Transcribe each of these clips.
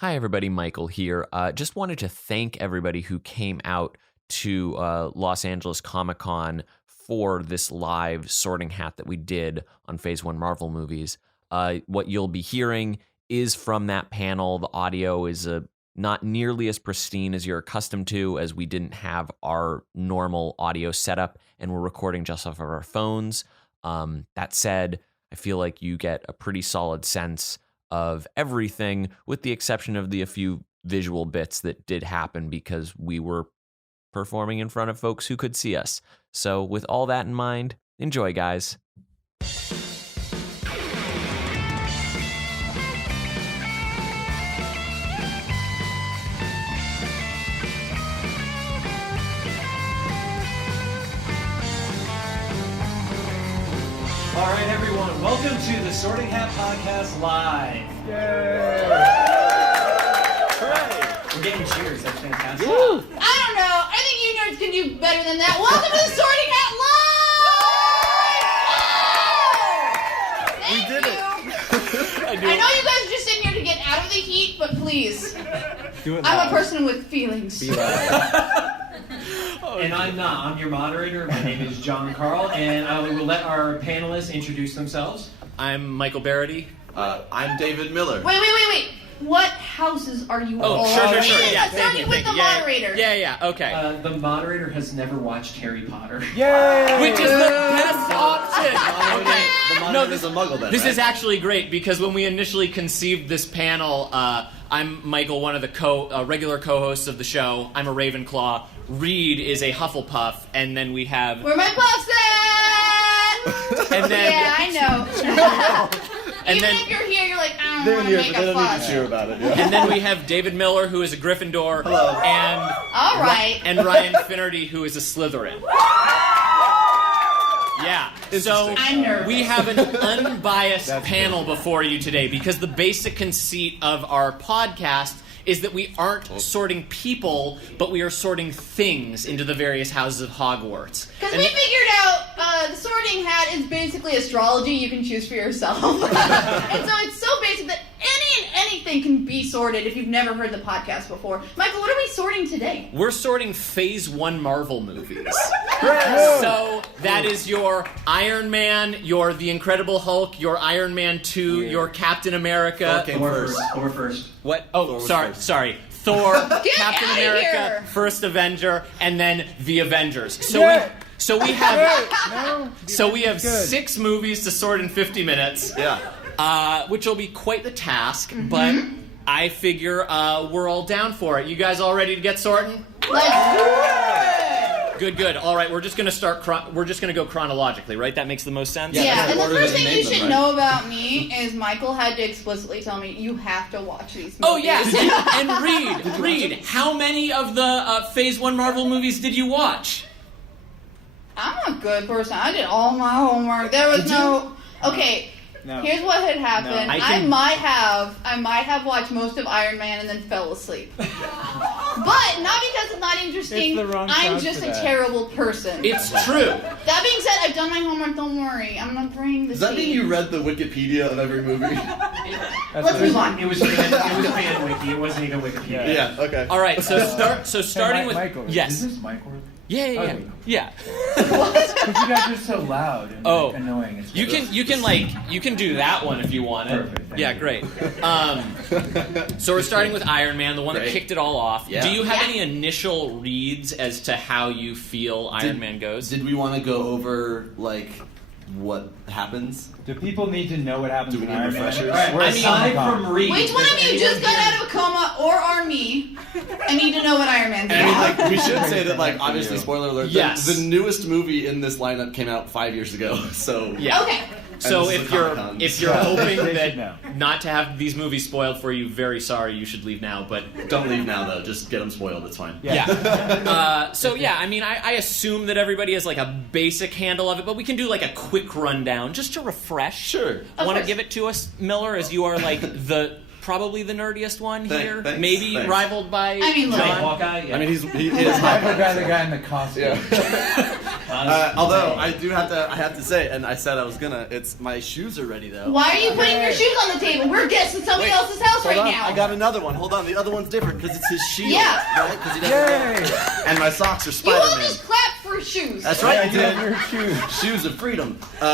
Hi, everybody. Michael here. Just wanted to thank everybody who came out to Los Angeles Comic-Con for this live sorting hat that we did on Phase 1 Marvel movies. What you'll be hearing is from that panel. The audio is not nearly as pristine as you're accustomed to, as we didn't have our normal audio setup and we're recording just off of our phones. That said, I feel like you get a pretty solid sense of everything, with the exception of a few visual bits that did happen because we were performing in front of folks who could see us. So with all that in mind, enjoy, guys. All right, everyone, welcome to the Sorting Hat Podcast Live. Yay! Hooray! We're getting cheers, that's fantastic. Woo! I don't know. I think you nerds can do better than that. Welcome to the Sorting Hat Live! We did it. I know you guys are just sitting here to get out of the heat, but please. Do it I'm a person with feelings. And I'm not. I'm your moderator. My name is John Carle, and I will let our panelists introduce themselves. I'm Michael Barryte. I'm David Miller. Wait. What houses are you all Sure. in? Yeah, Starting with the moderator. Yeah, okay. The moderator has never watched Harry Potter. Yay! Which is the best option! Okay. The monitor is a muggle then, This right? is actually great, because when we initially conceived this panel, I'm Michael, one of the regular co-hosts of the show. I'm a Ravenclaw. Reed is a Hufflepuff, and then we have... Where my puffs at? And then... Yeah, I know. And Even then, if you're here, you're like, I don't They're want to here, make but they a don't need to fuss. cheer about it. Yeah. and then we have David Miller, who is a Gryffindor. Hello. And... All right. And Ryan Finnerty, who is a Slytherin. Yeah, so I'm nervous. we have an unbiased panel before you today, because the basic conceit of our podcast is that we aren't sorting people, but we are sorting things into the various houses of Hogwarts. Because we figured out the sorting hat is basically astrology you can choose for yourself. And so it's so basic that any and anything can be sorted if you've never heard the podcast before. Michael, what are we sorting today? We're sorting Phase 1 Marvel movies. So that is your Iron Man, your The Incredible Hulk, your Iron Man 2, your Captain America. Thor first. What? Oh, sorry. Thor, Captain outta America, here. First Avenger, and then The Avengers. So we have 6 movies to sort in 50 minutes. Yeah. Which will be quite the task, but I figure we're all down for it. You guys all ready to get sorting? Let's do it! Good. All right, we're just gonna start. We're just gonna go chronologically, right? That makes the most sense. Yeah, and the order first they thing you named them, should right? know about me is Michael had to explicitly tell me, you have to watch these movies. Oh yes, and Reed, how many of the Phase 1 Marvel movies did you watch? I'm a good person. I did all my homework. There was no... Okay, No. here's what had happened. No. I might have watched most of Iron Man and then fell asleep. But not because it's not interesting. It's the wrong I'm crowd just for a that. terrible person. It's true. That being said, I've done my homework. Don't worry. I'm gonna bring the Does that mean you read the Wikipedia of every movie? Let's move on. It was fan wiki. It wasn't even Wikipedia. Yeah. Okay. All right, so starting with Michael, yes, Is this mic worthy? yeah. Because you guys are so loud and Oh. annoying. It's You can do that one if you want it. Perfect, thank Yeah, you. great. So we're starting with Iron Man, the one that Great. kicked it all off. Yeah. Do you have Yeah. any initial reads as to how you feel Iron Man goes? Did we want to go over what happens? Do people need to know what happens Do we in need Iron Man? refreshers? All right, We're aside Comic-Con. from Reed, Which one of does you just anyone got out of a coma or are me? I need to know what Iron Man's And I about. mean, we should say that, obviously, spoiler alert. Yes. The newest movie in this lineup came out 5 years ago. So Yeah. Okay. So this is if a you're Comic-Con. if you're Yeah. hoping They should that know. not to have these movies spoiled for you, very sorry, you should leave now. But don't leave now though. Just get them spoiled. It's fine. yeah. So yeah, I mean, I assume that everybody has a basic handle of it, but we can do a quick rundown just to refresh. Sure. Of Want to course. give it to us, Miller, as you are probably the nerdiest one here, Thanks. maybe Thanks. rivaled by I mean, look. John. Hawkeye? Yeah. I mean, he is. I would rather the guy in the costume. Yeah. Although I have to say, and I said I was gonna. My shoes are ready though. Why are you putting your shoes on the table? We're guests in somebody else's house Hold right on, now. I got another one. Hold on, the other one's different because it's his shield. Yeah. Right? 'Cause he doesn't and my socks are You Spider-Man. always clap for shoes. That's right, you did. Your shoes. Shoes of freedom. All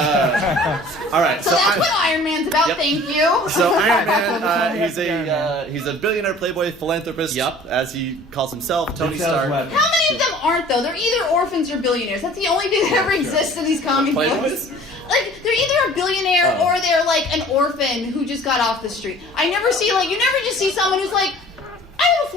right, So that's what Iron Man's about. Yep. Thank you. So Iron That's Man, what we he's a billionaire playboy philanthropist, as he calls himself, Tony sells Stark. weapons. How many of them aren't though? They're either orphans or billionaires. That's the only thing that ever exists in these comic books. Playboys? Like they're either a billionaire or they're like an orphan who just got off the street. I never see you never just see someone who's like, I have a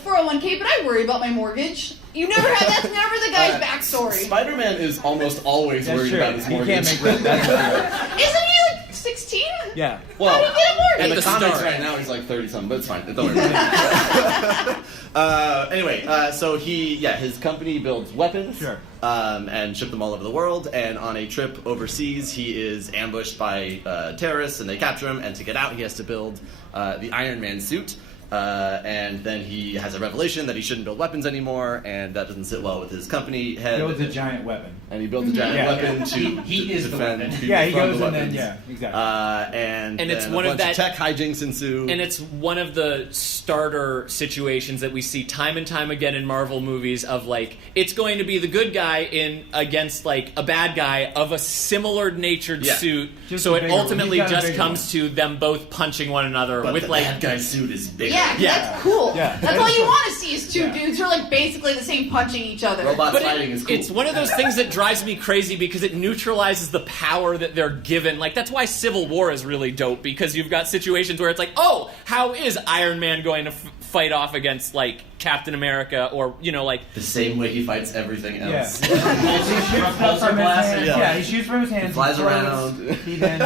401k, but I worry about my mortgage. You never have. That's never the guy's backstory. Spider-Man is almost always That's worried true. about his He mortgage. can't make that. Isn't he like 16? Yeah. Well, How did he get a mortgage? in the The comics start. right now he's like 30-something, but it's fine. Don't worry about it. Anyway, so his company builds weapons. Sure. And ship them all over the world. And on a trip overseas, he is ambushed by terrorists, and they capture him. And to get out, he has to build the Iron Man suit. And then he has a revelation that he shouldn't build weapons anymore, and that doesn't sit well with his company head. Builds a giant weapon. And he builds a giant weapon to He is the defend weapon. people Yeah, he from goes the and weapons. then exactly. And it's then one a of bunch that- tech hijinks ensue. And it's one of the starter situations that we see time and time again in Marvel movies of like, it's going to be the good guy against like a bad guy of a similar natured suit. Just so a it bigger one. ultimately He's got a just bigger comes to them both punching one another but with the like bad guy's suit is bigger. Yeah, that's cool. Yeah. That's all you want to see is two dudes who are like basically the same punching each other. Robots But fighting is cool. it's one of those things that drives me crazy because it neutralizes the power that they're given. Like, that's why Civil War is really dope, because you've got situations where it's like, oh, how is Iron Man going to fight off against, like, Captain America or, like... the same way he fights everything Yeah. else. He shoots Repulsor from his glasses. hands. Yeah. Yeah, he shoots from his hands. Flies he throws, around. He then,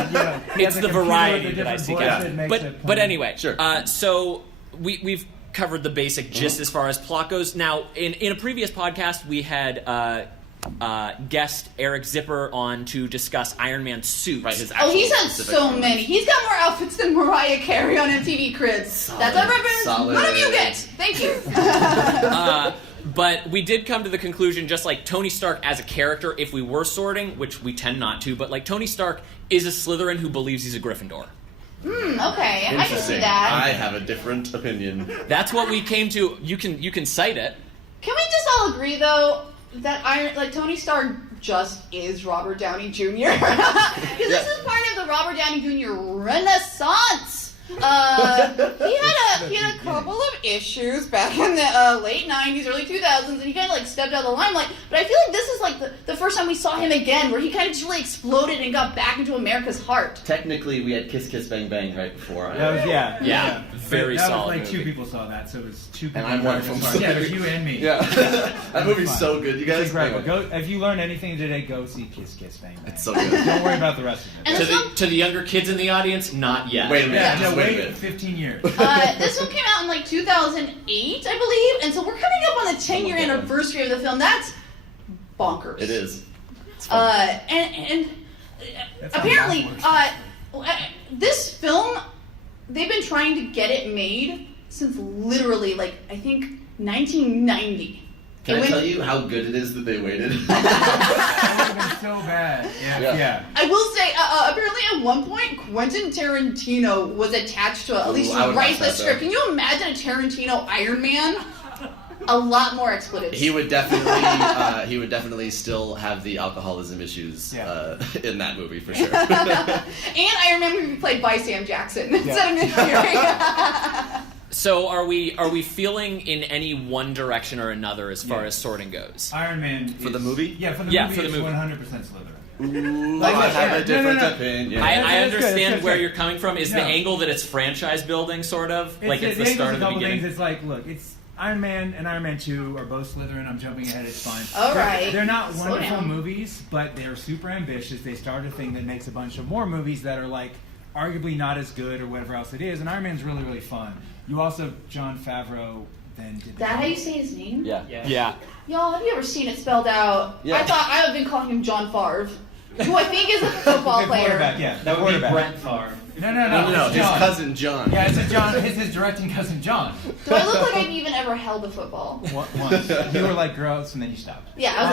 he It's has a the computer variety with a that I different see. voice Yeah. that makes it But point. anyway, Sure. So we've covered the basic gist as far as plot goes. Now, in a previous podcast, we had guest Eric Zipper on to discuss Iron Man's suits. Right, his Oh, he's actual had specific so ones. many. He's got more outfits than Mariah Carey on MTV Cribs. That's a reference solid. none of you get. Thank you. But we did come to the conclusion, just like Tony Stark as a character, if we were sorting, which we tend not to, but like Tony Stark is a Slytherin who believes he's a Gryffindor. Okay, I can see Interesting. that. I have a different opinion. That's what we came to. You can cite it. Can we just all agree though that Tony Stark just is Robert Downey Jr. Because this is part of the Robert Downey Jr. Renaissance. He had a couple of issues back in the late 90s, early 2000s, and he kind of like stepped out of the limelight. But I feel like this is like the first time we saw him again, where he kind of just really exploded and got back into America's heart. Technically, we had Kiss Kiss Bang Bang right before. That was, Yeah, very that solid was like movie. 2 people saw that, so it was 2 people. And I'm one of them. Yeah, it was you and me. Yeah, that movie's fun. so good. You guys, It's incredible. anyway. Go, if you learned anything today, go see Kiss Kiss Bang Bang. It's so good. Don't worry about the rest of it. And To the younger kids in the audience, not yet. Wait a minute. Yeah, just no, wait a wait minute. 15 years. This one came out in like 2008, I believe, and so we're coming up on the 10-year anniversary of the film. That's bonkers. It is. It's fun. And That's how apparently, math this film, they've been trying to get it made since literally, like, I think 1990. Can I tell you how good it is that they waited? That would have been so bad. Yeah. I will say, apparently at one point, Quentin Tarantino was attached to it, at least I to would write watch the that, script. though. Can you imagine a Tarantino Iron Man? A lot more expletives. He would definitely still have the alcoholism issues in that movie for sure. And Iron Man would be played by Sam Jackson instead of Nick Fury. So are we feeling in any one direction or another as far as sorting goes? Iron Man For the movie? Yeah, for the Yeah, movie. for the it's movie. 100% Slytherin. Ooh, Like, I have yeah, a different no. opinion. I It's good, understand it's where good. you're coming from. Is the No. angle that it's franchise building, sort of? Like it's the angles start a of the couple beginning? things. It's like, look, it's Iron Man and Iron Man 2 are both Slytherin. I'm jumping ahead. It's fine. All right. They're not Slow wonderful down. movies, but they're super ambitious. They start a thing that makes a bunch of more movies that are like arguably not as good or whatever else it is. And Iron Man's really, really fun. You also, John Favreau, then did Is that how you say his name? Yeah. Yeah. Y'all, have you ever seen it spelled out? Yeah. I thought I would have been calling him John Favre. who I think is a football The player. quarterback, yeah. That would quarterback. be Brett Favre. No. His It's John. cousin John. Yeah, it's John. His directing cousin John. Do I look like I've even ever held a football? Once you were like gross, and then you stopped. Yeah, I was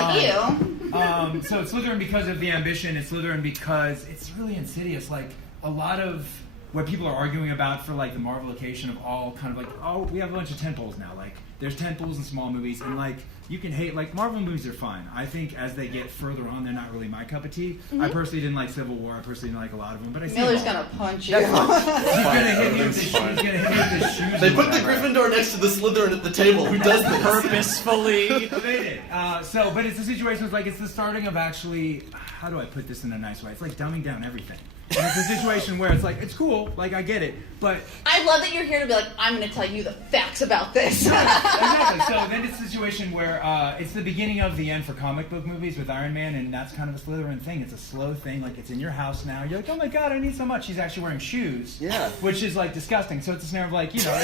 like, ew. So it's Slytherin because of the ambition. It's Slytherin because it's really insidious. Like a lot of what people are arguing about for like the Marvelification of all kind of like, oh, we have a bunch of tentpoles now. Like there's tentpoles in small movies, and like you can hate like Marvel movies are fine. I think as they get further on, they're not really my cup of tea. I personally didn't like Civil War. I personally didn't like a lot of them, but I see Miller's them all. gonna punch you. He's gonna hit me with his shoes. He's gonna hit me with his shoes. They and put the whatever. Gryffindor next to the Slytherin at the table. Who does this? Purposefully. They did. But it's a situation where, like, it's the starting of actually, how do I put this in a nice way? It's like dumbing down everything. And it's a situation where it's like, it's cool, like, I get it, but... I love that you're here to be like, I'm gonna tell you the facts about this. Exactly. So then it's a situation where it's the beginning of the end for comic book movies with Iron Man, and that's kind of a Slytherin thing. It's a slow thing, like, it's in your house now. You're like, oh my god, I need so much. He's actually wearing shoes. Yeah. Which is, like, disgusting. So it's a snare of, like, you know,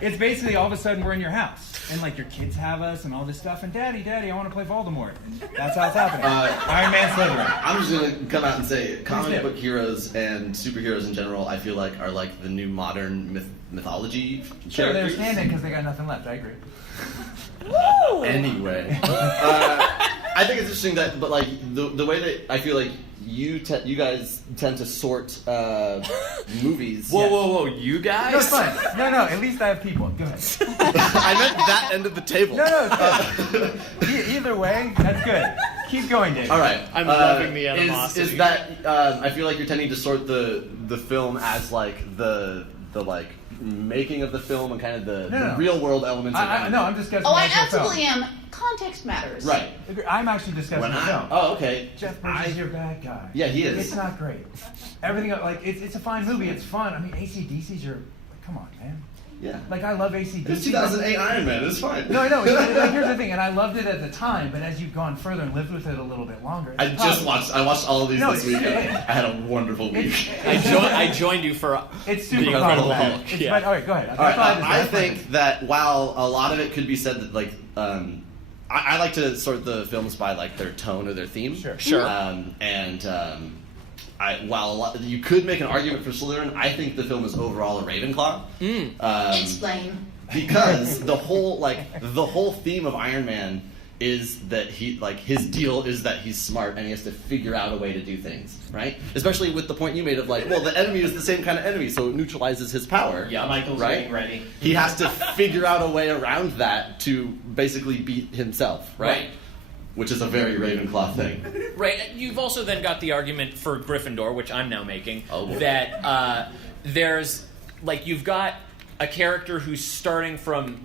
it's basically all of a sudden we're in your house. And, like, your kids have us and all this stuff, and Daddy, I want to play Voldemort. And that's how it's happening. Iron Man Slytherin. I'm just gonna come out and say, comic do. book heroes and superheroes in general, I feel like are like the new modern mythology Sure, they're characters. standing because they got nothing left. I agree. Anyway, I think it's interesting that, but like the way that I feel like you guys tend to sort movies. Whoa, you guys? No, it's fine. No, at least I have people. Go ahead. I meant that end of the table. No, it's fine. Either way, that's good. Keep going, Dave. All right. I'm loving the animosity. Is that I feel like you're tending to sort the film as like the like making of the film and kind of the real world elements. I'm discussing. Oh, I the actual absolutely film. am. Context matters. Right. I'm actually discussing When the film. Oh, okay. Jeff Bridges is your bad guy. Yeah, he is. It's not great. Everything like it's a fine movie. It's fun. I mean, AC/DC's your. Come on, man. Yeah. Like I love AC/DC. It's 2008 Iron Man. It's fine. No, I know. Like, here's the thing, and I loved it at the time, but as you've gone further and lived with it a little bit longer, I watched all of these No, this it's- week. I had a wonderful week. I joined you for. It's super The problematic. Incredible Hulk, It's yeah. fine. All right, go ahead. All right, That's I fine. think that while a lot of it could be said that like I like to sort the films by like their tone or their theme. Sure. While you could make an argument for Slytherin, I think the film is overall a Ravenclaw. Explain. Because the whole theme of Iron Man is that his deal is that he's smart and he has to figure out a way to do things, right? Especially with the point you made of like, well, the enemy is the same kind of enemy, so it neutralizes his power. Yeah, Michael's right? getting ready. He has to figure out a way around that to basically beat himself, right? Which is a very Ravenclaw thing. Right. You've also then got the argument for Gryffindor, which I'm now making, Oh, boy. that there's like you've got a character who's starting from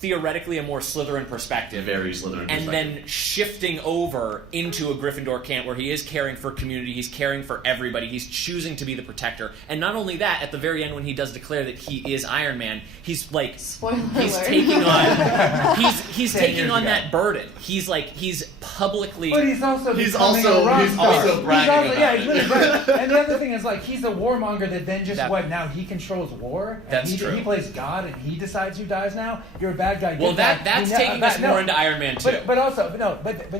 theoretically a more Slytherin perspective. Very Slytherin And perspective. then shifting over into a Gryffindor camp where he is caring for community, he's caring for everybody, he's choosing to be the protector. And not only that, at the very end when he does declare that he is Iron Man, he's like Spoiler he's alert. taking on he's 10 taking years on ago. that burden. He's publicly But he's also He's becoming also- a rock he's star. also bragging about he's it. really bragging. And the other thing is like he's a warmonger that then just That- now he controls war. And That's he, true. He plays God and he decides who dies now. You're a bad guy. Well, get that's You know, taking us more into Iron Man 2. But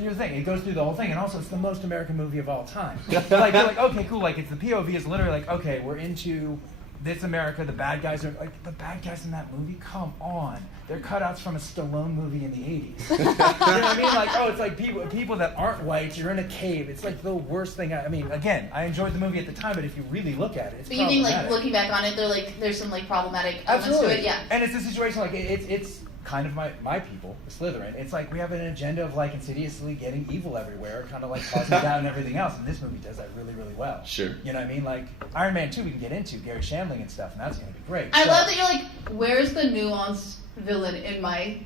here's the thing. It goes through the whole thing, and also it's the most American movie of all time. Like you're like, okay, cool. Like it's the POV is literally like, okay, we're into this America. The bad guys are like the bad guys in that movie. Come on, they're cutouts from a Stallone movie in the '80s. You know what I mean? Like, oh, it's like people that aren't white. You're in a cave. It's like the worst thing. I mean, again, I enjoyed the movie at the time, but if you really look at it, it's But you think, like, problematic. looking back on it, there's some, like, problematic elements Absolutely. to it? Yeah. And it's a situation like it's kind of my people, the Slytherin. It's like we have an agenda of like insidiously getting evil everywhere, kind of like causing doubt and everything else. And this movie does that really, really well. Sure. You know what I mean? Like Iron Man 2 we can get into, Gary Shandling and stuff, and that's going to be great. I So- love that you're like, where's the nuanced villain in my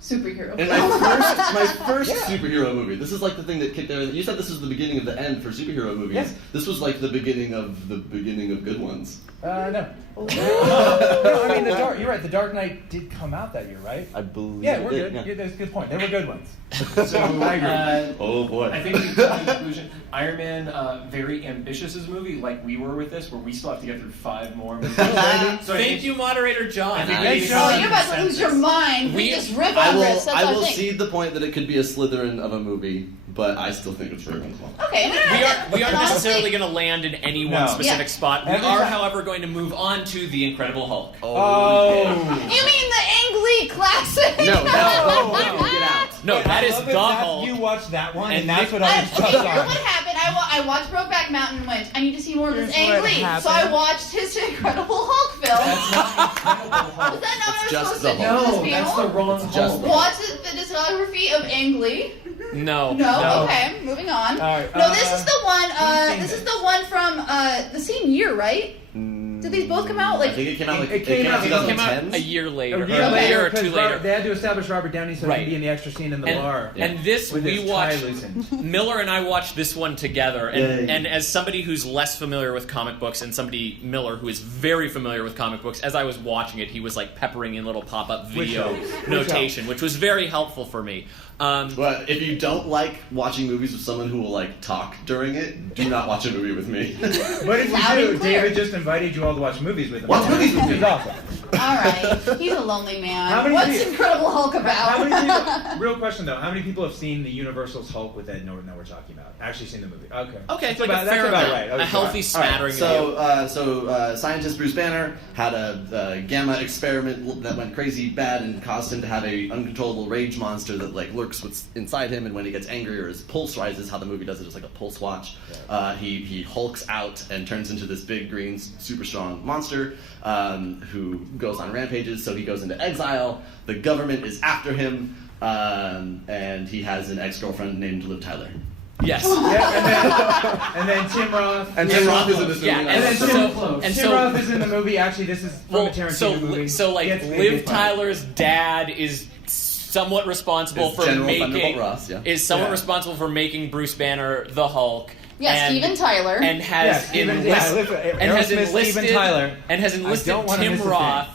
superhero And film? my first superhero movie. This is like the thing that kicked everything. You said this was the beginning of the end for superhero movies. Yeah. This was like the beginning of good ones. No. No, I mean, you're right, The Dark Knight did come out that year, right? I believe. Yeah, we're it good. did, Yeah, that's a good point. They were good ones. So, I agree. Oh boy. I think we come to the conclusion. Iron Man, very ambitious as a movie, like we were with this, where we still have to get through 5 more movies. Thank you, Moderator John. I think Thanks, we John. Oh, you're about to lose your mind. We just riff I on will. this. That's I what will I think. cede the point that it could be a Slytherin of a movie, but I still think it's Ravenclaw. Okay, We aren't necessarily going to land in any one specific spot. We are, however, going to move on to the Incredible Hulk. You mean the Ang Lee classic? No, get out. No, that is the Hulk. You watched that one, And and that's what Okay, I was here's what happened. I watched Brokeback Mountain and went, I need to see more of this Ang Lee. So I watched his Incredible Hulk film. That's not Incredible Hulk. Was that not what I was just supposed to the do Hulk. for this No, that's panel? the wrong just Hulk. Watch the discography of Ang Lee. No. No? Okay, moving on. All right, No, this is the one, seen this is this? the one from, the same year, right? Did these both come out? I think it came out It came out- It came out 2010. a year later. A year or later, or two because later. they had to establish Robert Downey so he Right. could be in the extra scene in the bar. And this, With we his tie watched, loosened. Miller and I watched this one together. And, Yay. and as somebody who's less familiar with comic books and somebody, Miller, who is very familiar with comic books, as I was watching it, he was like peppering in little pop-up video notation, which was very helpful for me. But if you don't like watching movies with someone who will like talk during it, do not watch a movie with me. But if Loud you and do, clear. David just invited you all to watch movies with him. Watch movies with Which is awesome. Alright, he's a lonely man. How many What's people- Incredible Hulk about? How many people, real question though, how many people have seen the Universal's Hulk with Ed Norton that we're talking about? Actually seen the movie? Okay. Okay, That's like about, a fair that's about amount. right. Okay, A healthy all right. smattering of you. So scientist Bruce Banner had a gamma experiment that went crazy bad and caused him to have a uncontrollable rage monster that like lurks what's inside him, and when he gets angry or his pulse rises, how the movie does it is like a pulse watch. He hulks out and turns into this big green super strong monster who goes on rampages. So he goes into exile. The government is after him, and he has an ex-girlfriend named Liv Tyler. Yes. Yeah, and then Tim Roth. And Tim Roth is in this movie. Yeah, And then so- Tim, and Tim so- Roth is in the movie. Actually, this is from a Tarantino movie. So like Gets big, Liv it's fun. Tyler's dad is somewhat responsible Is for General making Thunderbolt Ross, yeah. is somewhat Yeah. responsible for making Bruce Banner the Hulk. Yeah, and, Steven Tyler. and has Tyler. enlisted want him Tim to Roth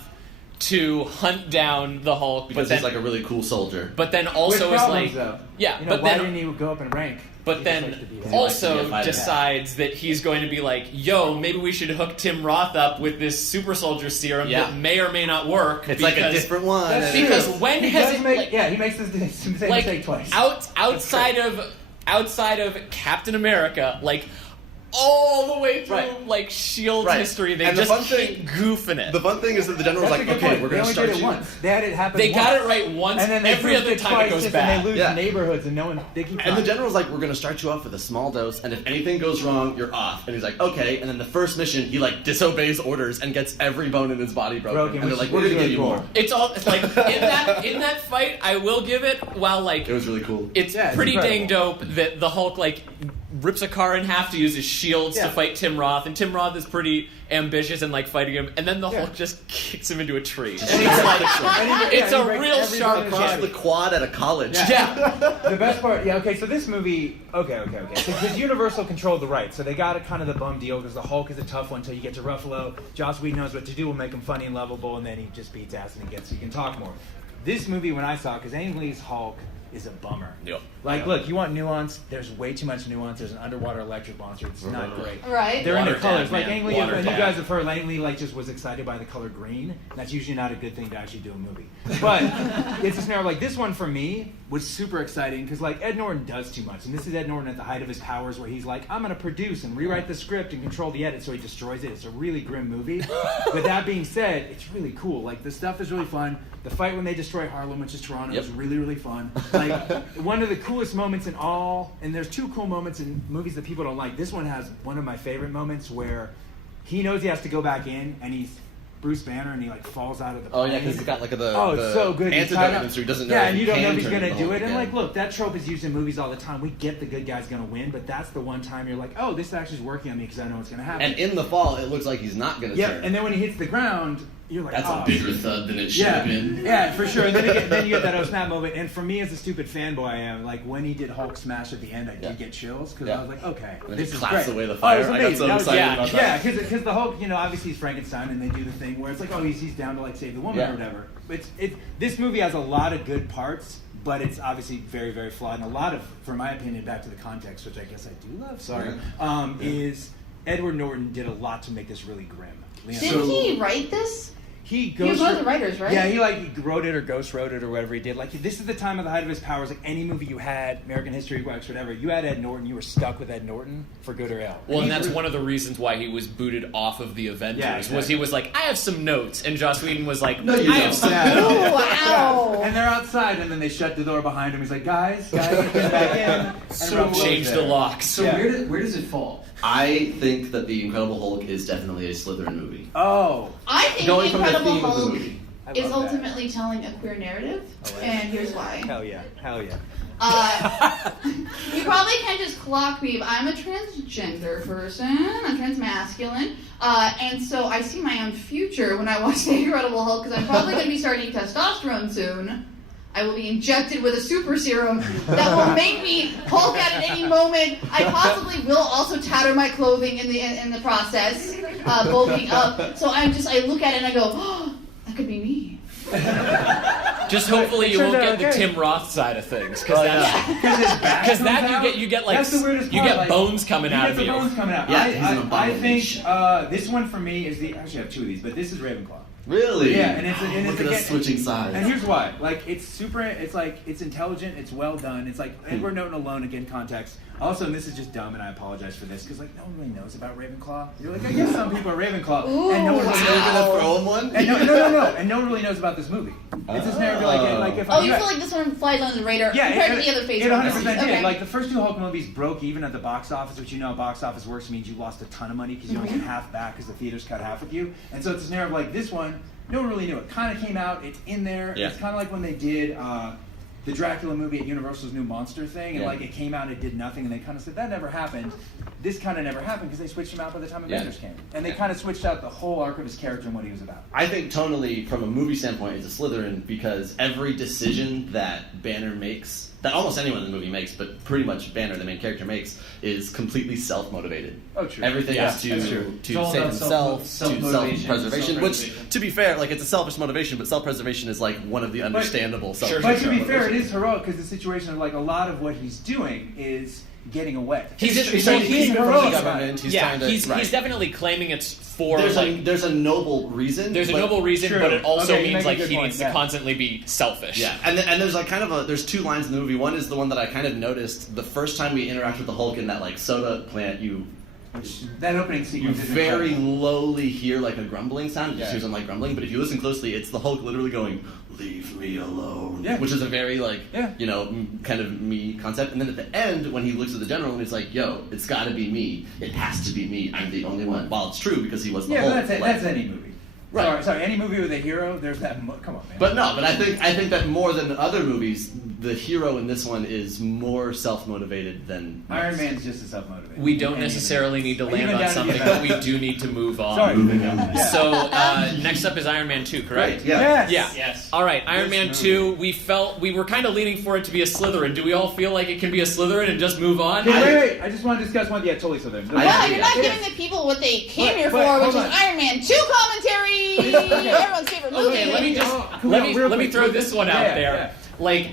to hunt down the Hulk, Because but then he's like a really cool soldier. but then also With is problems, like though. yeah, You know, but why then didn't he go up in rank? but He then just likes to be there. likes to be also a fighter. decides that he's going to be like, yo, maybe we should hook Tim Roth up with this super soldier serum Yeah. that may or may not work. It's like a different one. That's and- because true. when he has does it, make, like- yeah, he makes the same like mistake twice. outside of Captain America, like all the way through Right. like Shield's Right. history, they And the just fun keep thing- goofing it. The fun thing is that the general was That's like, a good okay, point. we're They going to only start did it you. once. They had it happen They once. got it right once, And then they every other goofed time it twice, goes bad. And they lose Yeah. neighborhoods, and no one. They keep And the trying. general's like, we're going to start you off with a small dose, and if anything goes wrong, you're off. And he's like, okay. And then the first mission, he like disobeys orders and gets every bone in his body broken. And they're which like, we're is going to really give you cool. more. It's all it's like in that fight. I will give it. While like It was really cool. it's Yeah, it's pretty dang incredible. dope that the Hulk like rips a car in half to use his shields to Yeah. fight Tim Roth, and Tim Roth is pretty ambitious and like fighting him, and then the Yeah. Hulk just kicks him into a tree. And he breaks- It's he a breaks real every sharp bone in his Across body. the quad at a college. Yeah. The best part, yeah, okay, so this movie, okay. Because Universal controlled the rights, so they got a kind of the bum deal because the Hulk is a tough one until you get to Ruffalo. Joss Whedon knows what to do, will make him funny and lovable, and then he just beats ass and he can talk more. This movie, when I saw it, because Ang Lee's Hulk is a bummer. Yep. Like, look, you want nuance? There's way too much nuance. There's an underwater electric monster. It's not great. Right. They're into Water colors. dad, Like man. Ang Lee, Water and you dad. guys have heard, Ang Lee like just was excited by the color green. And that's usually not a good thing to actually do a movie. But it's a scenario like this one for me was super exciting because like Ed Norton does too much, and this is Ed Norton at the height of his powers, where he's like, I'm going to produce and rewrite the script and control the edit, so he destroys it. It's a really grim movie. With that being said, it's really cool. Like the stuff is really fun. The fight when they destroy Harlem, which is Toronto, is really, really fun. Like one of the coolest moments in all, and there's two cool moments in movies that people don't like. This one has one of my favorite moments where he knows he has to go back in, and he's Bruce Banner, and he like falls out of the Oh, plane. yeah, because he's got like the It's so good. He's antidote tied up. in, so he doesn't know Yeah, if and he you don't know can if he's turn going to into do Hulk it. And again. like, look, that trope is used in movies all the time. We get the good guy's going to win, but that's the one time you're like, oh, this actually is working on me because I know what's going to happen. And in the fall, it looks like he's not going to Yeah, turn. and then when he hits the ground, you're like, That's oh, a bigger thud than it should yeah, have been. yeah, for sure. And then you get that oh snap moment. And for me, as a stupid fanboy I am, like when he did Hulk smash at the end, I did get chills because I was like, okay, When this he is claps great. away the Oh, it fire. was I got amazing. so That was- excited yeah, about yeah, that. because the Hulk, obviously he's Frankenstein, and they do the thing where it's like, oh, he's down to like save the woman or whatever. But this movie has a lot of good parts, but it's obviously very, very flawed, and a lot of, for my opinion, back to the context, which I guess I do love. Sorry, is Edward Norton did a lot to make this really grim. Didn't he write this? He was one of the writers, right? Yeah, he wrote it or ghost wrote it or whatever he did. Like, this is the time of the height of his powers. Like, any movie you had, American History X, whatever, you had Ed Norton, you were stuck with Ed Norton for good or ill. Well, and that's one of the reasons why he was booted off of the Avengers. Yeah, exactly. Was he was like, I have some notes, and Joss Whedon was like, No, you I have don't. some. Ooh, wow. And they're outside, and then they shut the door behind him. He's like, guys, get back in. And everyone blows Change it. the locks. So Yeah. where does it fall? I think that the Incredible Hulk is definitely a Slytherin movie. Oh. I think Going The from the Incredible theme of the Hulk movie. I is love that. ultimately telling a queer narrative, and here's why. Hell yeah. You probably can't just clock me, but I'm a transgender person. I'm transmasculine. And so I see my own future when I watch The Incredible Hulk, because I'm probably going to be starting testosterone soon. I will be injected with a super serum that will make me Hulk at any moment. I possibly will also tatter my clothing in the process, bulking up. So I look at it and I go, oh, that could be me. Just hopefully you won't get the okay. Tim Roth side of things, because Because that you get like That's the weirdest you part, get like, bones coming out get of the you. bones coming out. Yeah, he's an I abomination. think this one for me is the. Actually, I have two of these, but this is Ravenclaw. Really? Yeah, and it's Look at us switching sides. And here's why. Like, it's super. It's like it's intelligent. It's well done. It's like Edward Norton alone again. Context. Also, and this is just dumb, and I apologize for this because like no one really knows about Ravenclaw. You're like, I guess some people are Ravenclaw, and no one really You're knows. gonna throw him one? And no, and no one really knows about this movie. It's just never like if Oh, you feel like this one flies under the radar compared to the other Phase it 1 100% movies. did. Okay. Like the first two Hulk movies broke even at the box office, which you know, box office works means you lost a ton of money because you only get half back because the theaters cut half with you. And so it's this narrative like this one. No one really knew it. Kind of came out. It's in there. Yeah. It's kind of like when they did the Dracula movie at Universal's New Monster thing, and Yeah. like it came out, it did nothing, and they kind of said that never happened. This kind of never happened because they switched him out by the time Avengers came, and they kind of switched out the whole arc of his character and what he was about. I think tonally, from a movie standpoint, it's a Slytherin because every decision that Banner makes, that almost anyone in the movie makes, but pretty much Banner, the main character, makes, is completely self-motivated. Oh, true. Everything Yeah, is that's true. It's to all save about himself, to self-motivation, self-preservation, which, self-preservation. to be fair, like, it's a selfish motivation, but self-preservation is, like, one of the understandable selfish But to be fair, it motivations. is heroic because the situation of like a lot of what he's doing is getting away. He's trying to he's keep it from the heroic. government. He's yeah, trying to, he's right. definitely claiming it's for There's like a noble reason. there's a but- noble reason, True. but it also Okay, you means make a like good he point, needs yeah. to constantly be selfish. Yeah, and there's like kind of there's two lines in the movie. One is the one that I kind of noticed the first time we interact with the Hulk in that like soda plant. You That opening you sequence is very incredible. lowly hear like a grumbling sound. It just Yeah. hears him like grumbling, but if you listen closely, it's the Hulk literally going, "Leave me alone," Yeah. which is a very like Yeah. kind of me concept. And then at the end, when he looks at the general and he's like, "Yo, it's got to be me. It has to be me. I'm the only one." While it's true because he was the Yeah, Hulk. but that's it. like- That's any movie. Right. Sorry. Any movie with a hero, there's that. Come on, man. But no, but I think that more than other movies, the hero in this one is more self-motivated than Iron Man's just as self-motivated. We don't Any of necessarily them. need to Even land on down to something, the but we Avengers. do need to move on. Sorry. Yeah. So next up is Iron Man 2, correct? Yeah. Yes. Yeah. Yes. All right, Iron This Man movie. 2. We were kind of leaning for it to be a Slytherin. Do we all feel like it can be a Slytherin and just move on? Okay, wait. I just want to discuss one. Yeah, totally so there. Yeah, you're not giving the people what they came here for, which is Iron Man 2 commentary! Everyone's favorite movie! Okay, let me just Cool, let me real let me quick, throw real this quick. one out Yeah, there. yeah. Like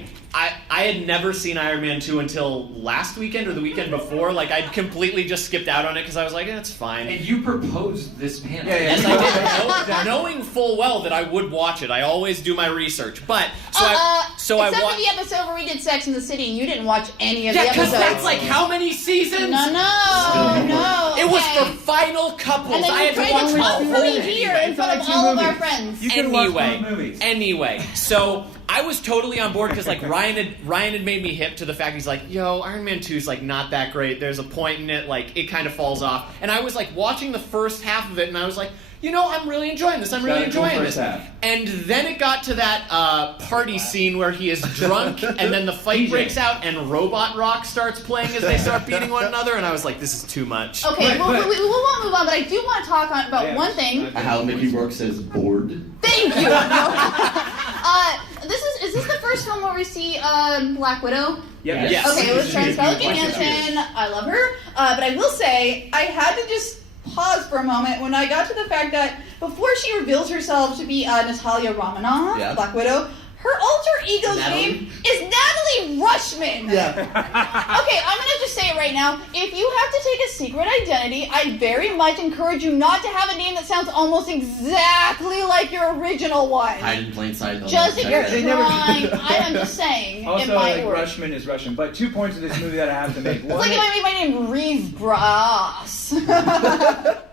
I had never seen Iron Man 2 until last weekend or the weekend before. Like I'd completely just skipped out on it because I was like, it's fine. And you proposed this panel. Yeah, yeah. Yes, I did. Knowing full well that I would watch it. I always do my research. But I except for watched. the episode where we did Sex in the City and you didn't watch any of Yeah, the because episodes. that's like how many seasons? No. It was okay. for final couples. And then I you had to tried watch to all come four. for me here in It's front like of two all of our movies. friends. You could've watched both movies. Anyway, so I was totally on board because like Ryan had made me hip to the fact he's like, yo, Iron Man 2 is like not that great. There's a point in it, like it kind of falls off. And I was like watching the first half of it, and I was like, you know, I'm really enjoying this. I'm really Got a cool enjoying first this. half. And then it got to that party scene where he is drunk, and then the fight breaks out, and Robot Rock starts playing as they start beating one another, and I was like, this is too much. Okay, Right, well, but- we won't move on, but I do want to talk about Yeah. one thing. How Mickey Rourke says bored. Thank you. Is this the first film where we see Black Widow? Yeah. Yes. Okay, it was Scarlett Johansson. I love her. But I will say, I had to just pause for a moment when I got to the fact that before she reveals herself to be Natalia Romanoff, Yeah. Black Widow, her alter ego's Natalie? name is Natalie Rushman. Yeah. Okay, I'm gonna just say it right now. If you have to take a secret identity, I very much encourage you not to have a name that sounds almost exactly like like your original one. Hide in plain sight. Just if you're they never- trying, I'm just saying, Also, it might like, work. Rushman is Russian. But 2 points of this movie that I have to make. It's One like is- if I made my name Reeve Brass.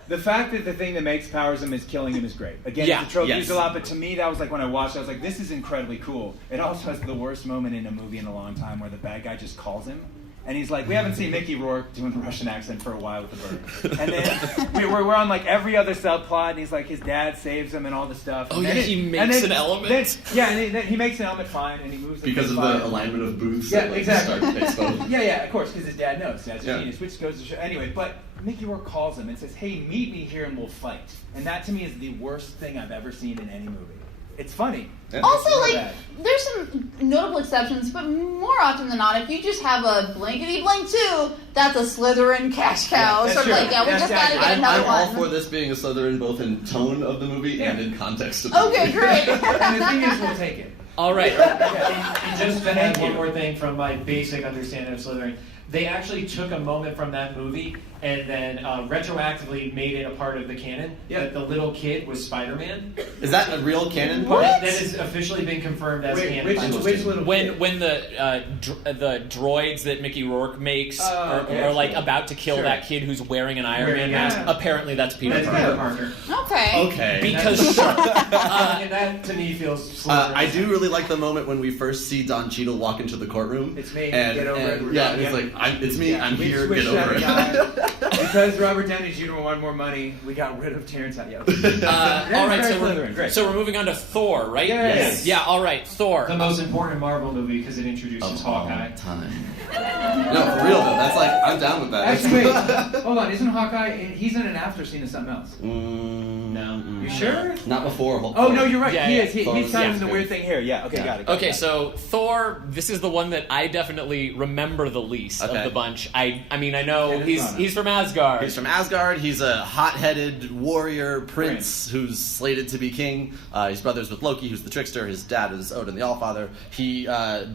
the fact that the thing that makes powers him is killing him is great. Again, Yeah. it's a trope Yes. used a lot, but to me, that was like when I watched it, I was like, this is incredibly cool. It also has the worst moment in a movie in a long time where the bad guy just calls him. And he's like, we haven't seen Mickey Rourke doing the Russian accent for a while with the bird. And then we're on like every other subplot, and he's like, his dad saves him and all this stuff. Oh, And yeah, then he and makes then- an element? then he makes an element fine, and he moves the Because of fine. the alignment of booths Yeah, that like, exactly. start exposed. Yeah, of course, because his dad knows. Dad's a Yeah. genius, which goes to show. Anyway, but Mickey Rourke calls him and says, hey, meet me here and we'll fight. And that to me is the worst thing I've ever seen in any movie. It's funny. Yeah. Also, It's like, bad. there's some notable exceptions, but more often than not, if you just have a blankety blank 2, that's a Slytherin cash cow. Yeah, that's sort of true. like, yeah, we That's just gotta accurate. get another I'm all one. for this being a Slytherin, both in tone of the movie and in context of the Okay, movie. great. And the thing is, we'll take it. All right. And just to add Thank one you. more thing from my basic understanding of Slytherin, they actually took a moment from that movie and then retroactively made it a part of the canon that the little kid was Spider-Man. Is that a real canon? What? That has officially been confirmed as canon. Which little kid? When the droids that Mickey Rourke makes okay, are like sure. about to kill Sure. that kid who's wearing an Iron Man Wearing- mask, yeah. apparently that's Peter That's Parker. Peter Parker. Okay. Okay. Because sure. And that to me feels Slytherin. I do really like the moment when we first see Don Cheadle walk into the courtroom. It's me, And, get over and- it, we're Yeah, done, it's yeah. like, it's me, I'm We here, switched get over that it. guy. Because Robert Downey Jr. wanted more money, we got rid of Terrence Howard. All right, very Slytherin, great. so we're moving on to Thor, right? Yes. Yeah. All right, Thor. the most important Marvel movie because it introduces Of all Hawkeye. time. No, for real though. That's like, I'm down with that. Actually, wait, hold on. Isn't Hawkeye? He's in an after scene of something else. No. You sure? Not before. Oh no, you're right. Yeah, he yeah. is. He's Thor's- kind yeah. of the weird thing here. Yeah. Okay, Yeah. got it. Okay, so Thor, this is the one that I definitely remember the least of Okay. the bunch. I mean, I know Kenneth he's Branagh. he's from Asgard. He's from Asgard. He's a hot-headed warrior prince who's slated to be king. He's brothers with Loki, who's the trickster. His dad is Odin, the Allfather. He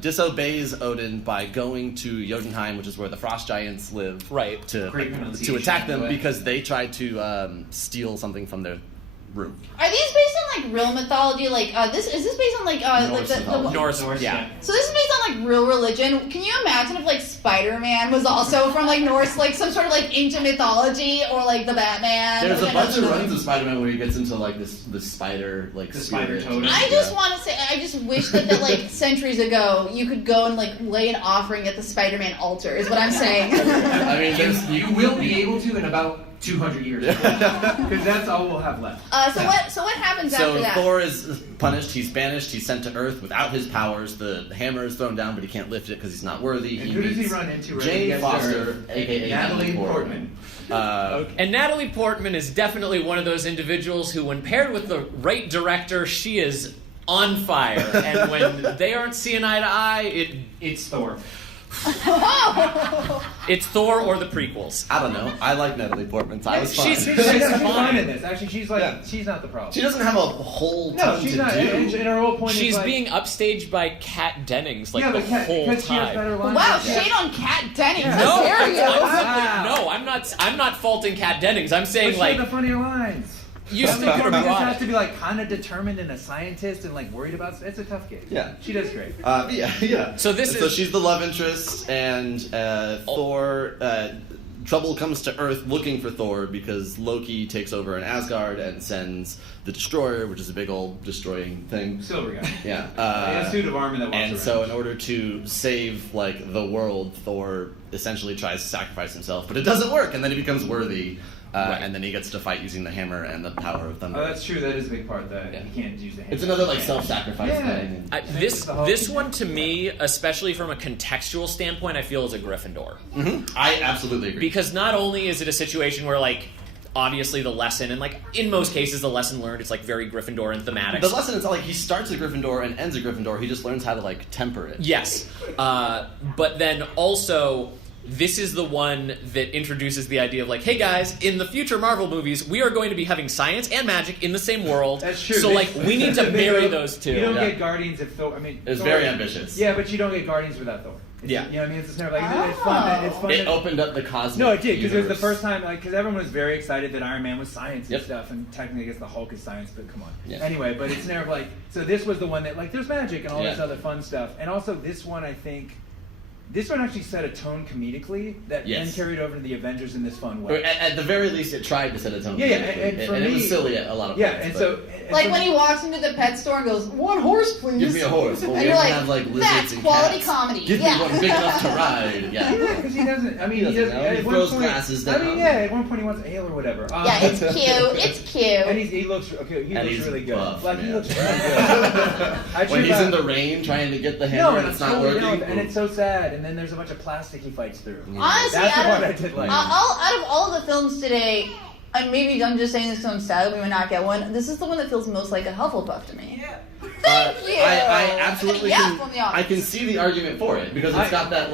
disobeys Odin by going to Jotunheim, which is where the frost giants live, Right. to Great pronunciation, attack by them the way. because they tried to steal something from their room. Are these based on like real mythology? Like is this based on like Norse the mythology. Norse, yeah. So this is based on like real religion. Can you imagine if like Spider-Man was also from like Norse, like some sort of like ancient mythology, or like the Batman? There's a Like, bunch of another- runs of Spider-Man where he gets into like this spider like The spider spirit. totem. I just want to say, I just wish that like centuries ago you could go and like lay an offering at the Spider-Man altar. Is what I'm saying. I mean, there's You will be able to in about 200 years. Because that's all we'll have left. So what happens So after that? Thor is punished. He's banished. He's sent to Earth without his powers. The hammer is thrown down, but he can't lift it because he's not worthy. And who does he meets run into when he Jane gets to Foster, Earth? aka Natalie Portman. And Natalie Portman is definitely one of those individuals who, when paired with the right director, she is on fire. And when they aren't seeing eye to eye, It's Thor. it's Thor or the prequels. I don't know. I like Natalie Portman. So I was fine. She's- She's fine. fine in this. Actually, she's like, Yeah. she's not the problem. She doesn't have a whole No, ton she's to not. do. And her whole point She's is like, being upstaged by Kat Dennings like yeah, the but Kat, whole because she has time. better lines. Wow, Yeah. shade on Kat Dennings. Yeah. How No, dare you? Wow. I'm not faulting Kat Dennings. I'm But saying she like had the funnier lines. you Natalie stick her Portman just has broad. to be like kind of determined and a scientist and like worried about. It's a tough gig. Yeah. she does great. Yeah. So this So is- she's the love interest, and Thor. Trouble comes to Earth looking for Thor because Loki takes over in Asgard and sends the Destroyer, which is a big old destroying thing. Silver guy. Yeah. In a suit of armor that walks And around. so, in order to save like the world, Thor essentially tries to sacrifice himself, but it doesn't work, and then he becomes worthy, and then he gets to fight using the hammer and the power of thunder. Oh, that's true. That is a big part that Yeah. you can't use the hand. It's another like self-sacrifice Yeah. thing. This one to me, especially from a contextual standpoint, I feel is a Gryffindor. I absolutely agree. Because not only is it a situation where like obviously the lesson, and like in most cases the lesson learned is like very Gryffindor and thematic. The lesson is like he starts a Gryffindor and ends a Gryffindor. He just learns how to like temper it. Yes, but then also this is the one that introduces the idea of like, hey guys, in the future Marvel movies, we are going to be having science and magic in the same world. That's true. So They- like we need to they marry don't- those two. You don't Yeah. get Guardians if Thor. I mean, It's Thor- very ambitious. Yeah, but you don't get Guardians without Thor. You know what I mean? It's a snare. Like it's fun. It's fun. It opened up the cosmic. No, it did because it was the universe. first time. Because everyone was very excited that Iron Man was science and stuff, and technically, I guess the Hulk is science. But come on. Yeah. Anyway, but it's snare of like. So this was the one that there's magic and all this other fun stuff, and also this one I think. This one actually set a tone comedically that then carried over to the Avengers in this fun way. Or at the very least, it tried to set a tone. Yeah, and for me, it was silly at a lot of points. Yeah, and so when he walks into the pet store and goes, "One horse, please." Give me a horse. Well, and we you're like, have lizards that's and quality cats. comedy. Give me one big enough to ride. Yeah, because he doesn't. I mean, he doesn't know. He throws glasses down. I mean, at one point he wants ale or whatever. Yeah, it's cute. It's cute. And he looks okay. He looks really good. Buff, he looks really good. When he's in the rain trying to get the hammer and it's not working, and it's so sad. And then there's a bunch of plastic he fights through. Honestly, that's the one I did like. Out of all the films today, and maybe I'm just saying this because I'm sad we might not get one. This is the one that feels most like a Hufflepuff to me. Yeah. Thank you. I absolutely can. I can see the argument for it because it's got that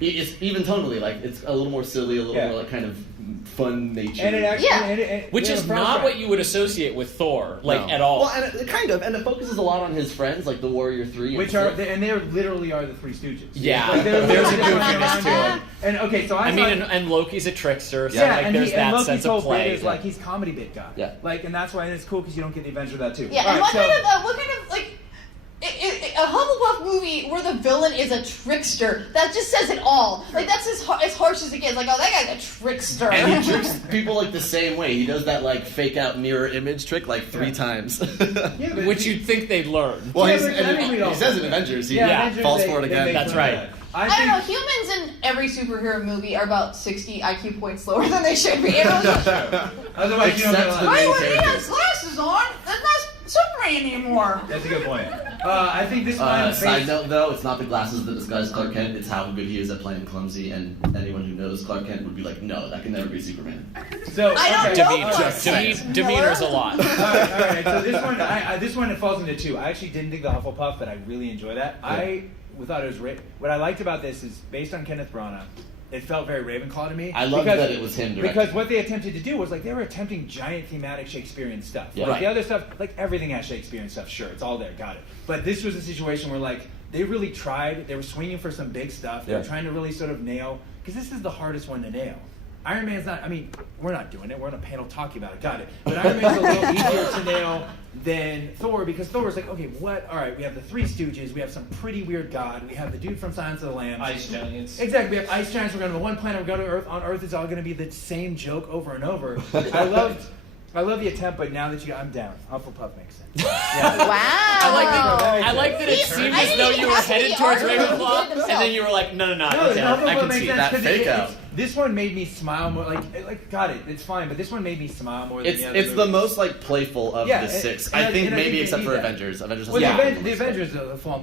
it's even tonally it's a little more silly, a little more kind of fun nature. And it actually, which is not what you would associate with Thor, at all. Well, and it focuses a lot on his friends, like the Warrior 3. Which are, and they literally are the Three Stooges. Yeah, there's a goofiness to it. And okay, so and Loki's a trickster, so and there's that Loki's sense whole of play. bit is he's comedy bit guy. Yeah. And that's why it's cool because you don't get the Avengers of that too. Yeah, and what kind of a Hufflepuff movie where the villain is a trickster, that just says it all. That's as harsh as it gets. That guy's a trickster. And he tricks people the same way. He does that fake out mirror image trick 3 times. Which you'd think they'd learn. Well, he says in Avengers, he falls for it again. That's right. I don't know, humans in every superhero movie are about 60 IQ points lower than they should be. Otherwise, you don't get when he has glasses on, that's not Superman anymore. That's a good point. I think this one. Side note, though, it's not the glasses that disguise Clark Kent. It's how good he is at playing clumsy, and anyone who knows Clark Kent would be like, "No, that can never be Superman." So I don't know. Demeanor's a lot. All right. So this one it falls into 2. I actually didn't think the Hufflepuff, but I really enjoy that. Yeah. We thought it was what I liked about this is based on Kenneth Branagh. It felt very Ravenclaw to me. I love that it was him directing. Because what they attempted to do was they were attempting giant thematic Shakespearean stuff. Yeah. The other stuff, everything has Shakespearean stuff. Sure, it's all there, got it. But this was a situation where they really tried. They were swinging for some big stuff. They were trying to really sort of nail because this is the hardest one to nail. Iron Man's not. I mean, we're not doing it. We're on a panel talking about it. Got it. But Iron Man's a little easier to nail than Thor because Thor was okay, what? All right, we have the Three Stooges. We have some pretty weird god. We have the dude from Silence of the Lambs. Ice giants. Exactly. We have ice giants. We're going to one planet. We're going to Earth. On Earth, it's all going to be the same joke over and over. I love the attempt, but now that I'm down. Hufflepuff makes sense. Yeah. Wow. I like that it seemed as though you were headed towards Ravenclaw, and then you were like, no, I can see that fake out. This one made me smile more. Got it. It's fine, but this one made me smile more than the other. It's the most playful of the 6. I think maybe except for Avengers. The Avengers are the fun.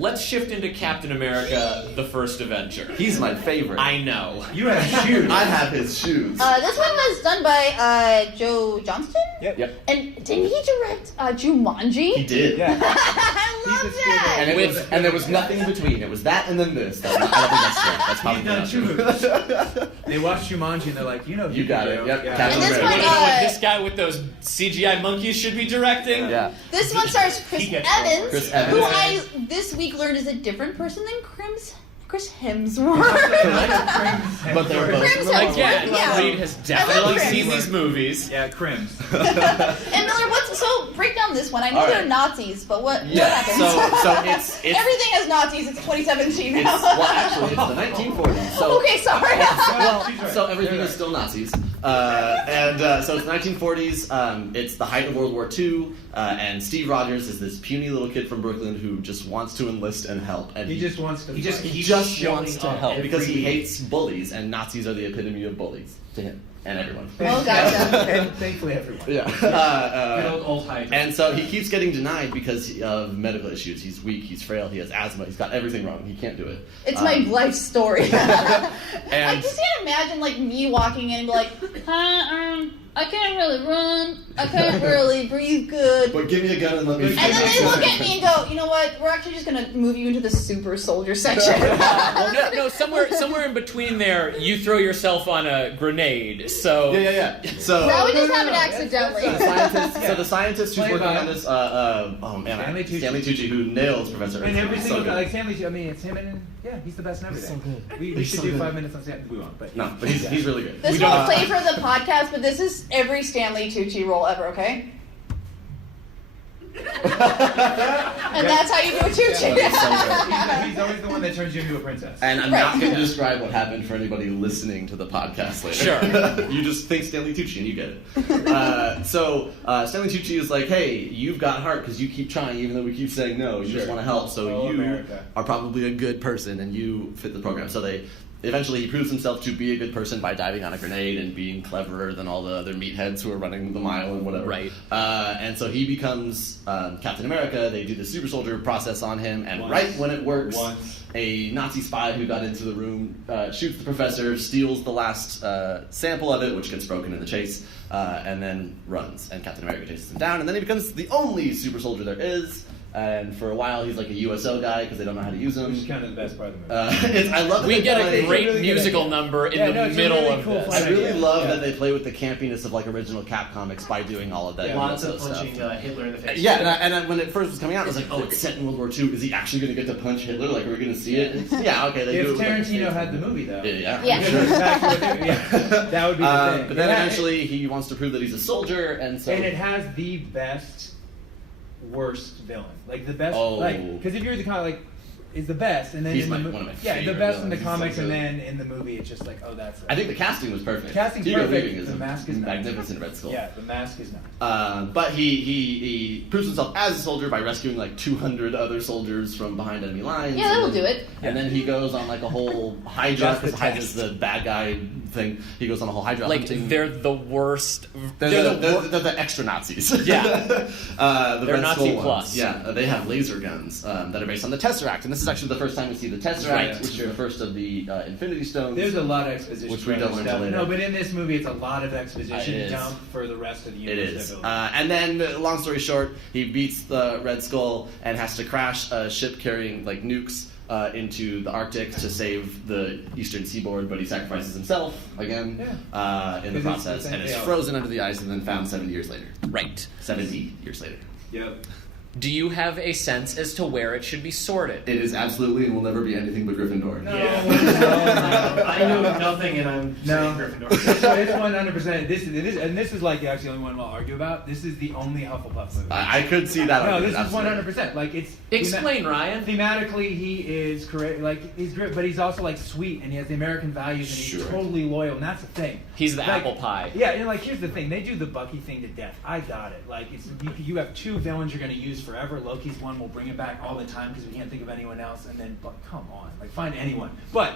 Let's shift into Captain America, the First Avenger. He's my favorite. I know. You have shoes. I have his shoes. This one was done by Joe Johnston. Yep. And didn't he direct Jumanji? He did. Yeah. I love that. And there was nothing in between. It was that and then this. I don't think that's true. That's probably not true. They watched Jumanji and they're like, you got it. Yep. Yeah. And this You one, want to know what this guy with those CGI monkeys should be directing? Yeah. This one stars Chris Evans, Chris Evans. who I this week learned is a different person than Chris Hemsworth. But they're both. Hemsworth, Again, yeah. Reed has definitely seen these movies. Yeah, Crims. And Miller, so break down this one. I know All they're right. Nazis, but what happens? So it's Everything has Nazis. It's 2017 now. actually it's the 1940s. So Okay, sorry. so everything is still Nazis. So it's 1940s. It's the height of World War II, and Steve Rogers is this puny little kid from Brooklyn who just wants to enlist and help. And He just wants to. he just wants to help because he hates bullies, and Nazis are the epitome of bullies to him and everyone. Oh, gotcha. And thankfully everyone. Yeah. Good old Hydra. And so he keeps getting denied because of medical issues. He's weak, he's frail, he has asthma, he's got everything wrong. He can't do it. It's my life story. And I just can't imagine me walking in and be like, I can't really run. I can't really breathe good. But give me a gun and let me. And then they look at me and go, you know what? We're actually just gonna move you into the super soldier section. Well, no, somewhere in between there, you throw yourself on a grenade. So Yeah. So Now we just have it accidentally. So the scientist who's working on this, Stanley Tucci, who nails Professor. And every X. single So guy, good. like Stanley, I mean, it's him and he's the best in everything. so good. We He's should so do good. 5 minutes on Stanley. We won't, but No, but he's really good. This won't play for the podcast, but this is every Stanley Tucci role ever, okay? And that's how you do a Tucci. He's always the one that turns you into a princess. And I'm not going to describe what happened for anybody listening to the podcast later. Sure. You just think Stanley Tucci and you get it. So Stanley Tucci is like, hey, you've got heart because you keep trying even though we keep saying no. You just want to help. So you America. are probably a good person and you fit the program. So eventually he proves himself to be a good person by diving on a grenade and being cleverer than all the other meatheads who are running the mile and whatever. Right. And so he becomes Captain America. They do the super soldier process on him, and right when it works, a Nazi spy who got into the room shoots the professor, steals the last sample of it, which gets broken in the chase, and then runs. And Captain America chases him down, and then he becomes the only super soldier there is. And for a while, he's like a USO guy because they don't know how to use him. Which is kind of the best part of the movie. I love that we they get play- a great really musical number in the it's a middle really of cool this. I really idea. love Yeah. that they play with the campiness of like original Cap comics by doing all of that. Lots USO of punching stuff. Hitler in the face. Yeah, and when it first was coming out, I was like, oh, it's set in World War II. Is he actually going to get to punch Hitler? Like, are we going to see it? Yeah, okay. They If do it with, like, a Tarantino stage had the movie. movie, though. Yeah. Yeah. That's exactly what they- yeah, that would be the thing. But then eventually he wants to prove that he's a soldier, and so... And it has the best, worst villain. Like the best, Oh. because if you're the kind of like, is the best, and then He's in the one of my yeah, the favorite best in the villains. comics, He's so and good. then in the movie, it's just like, oh, that's it. I think the casting was perfect. Casting's Hugo perfect. Weaving is The a mask is nice. magnificent Red Skull. Yeah, the mask is nice. But he proves himself as a soldier by rescuing like 200 other soldiers from behind enemy lines. Yeah, that'll do it. And then he goes on like a whole Hydra, That's the because Hydra's test. the bad guy thing. He goes on a whole Hydra Like hunting. they're the worst. They're the extra Nazis. Yeah. The They're Red Nazi Skull ones. plus. Yeah, they have laser guns that are based on the Tesseract, and this is actually the first time we see the Tesseract, Right. which is the first of the Infinity Stones. There's a lot of exposition. Which we for don't this learn stuff. till later. No, but in this movie, it's a lot of exposition It is. dump for the rest of the It universe. is. they're building. And then, long story short, he beats the Red Skull and has to crash a ship carrying like nukes into the Arctic to save the eastern seaboard, but he sacrifices himself again in the Because process it's the and is same- frozen under the ice and then found 70 years later. Right. 70 years later. Yep. Do you have a sense as to where it should be sorted? It is absolutely and will never be anything but Gryffindor. I know nothing, and I'm No. saying Gryffindor. It's 100%. This is like actually the only one we'll argue about. This is the only Hufflepuff movie. I could see that. No, argument, this is absolutely. 100%. Like it's Explain, Ryan. Thematically, he is correct. Like he's great, but he's also like sweet, and he has the American values, and he's Sure. totally loyal, and that's the thing. He's the Like, apple pie. Yeah, and like here's the thing: they do the Bucky thing to death. I got it. Like it's you have two villains you're going to use forever. Loki's one. We'll bring it back all the time because we can't think of anyone else. And then, but come on, like find anyone. But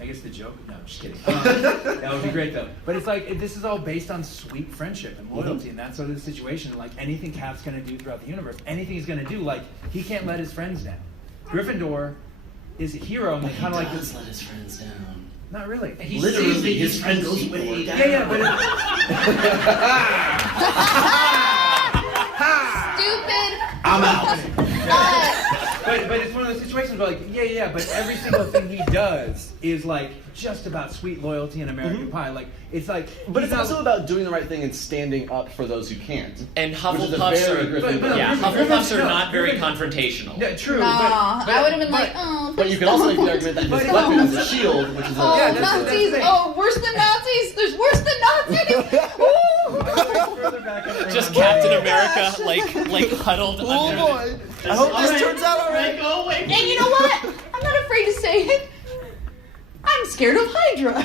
I guess the joke. No, just kidding. That would be great though. But it's like this is all based on sweet friendship and loyalty, and that's sort of the situation. Like anything Cap's going to do throughout the universe, anything he's going to do, like he can't let his friends down. Gryffindor is a hero, and they kind of like this. let his friends down. Not really. Literally, his friend goes way down. Yeah, but Stupid. I'm out. But it's one of those situations where like, yeah, but every single thing he does is like just about sweet loyalty and American Pie. Like it's like But he's it's not- also about doing the right thing and standing up for those who can't. And Which is a Hufflepuffs very are Gryffindor. But- yeah, Gryffindor- Hufflepuffs are no, not very Gryffindor- confrontational. Yeah, true. Nah, but I would have been like, oh. But you can also make the argument that his But- weapon is a shield, which is Oh, Yeah, that's the Nazis! thing. Oh, worse than Nazis! There's worse than Nazis! Ooh. further back in the Just room. Captain America, like huddled under. I hope this turns out alright. Go away. And you know what? I'm not afraid to say it. I'm scared of Hydra.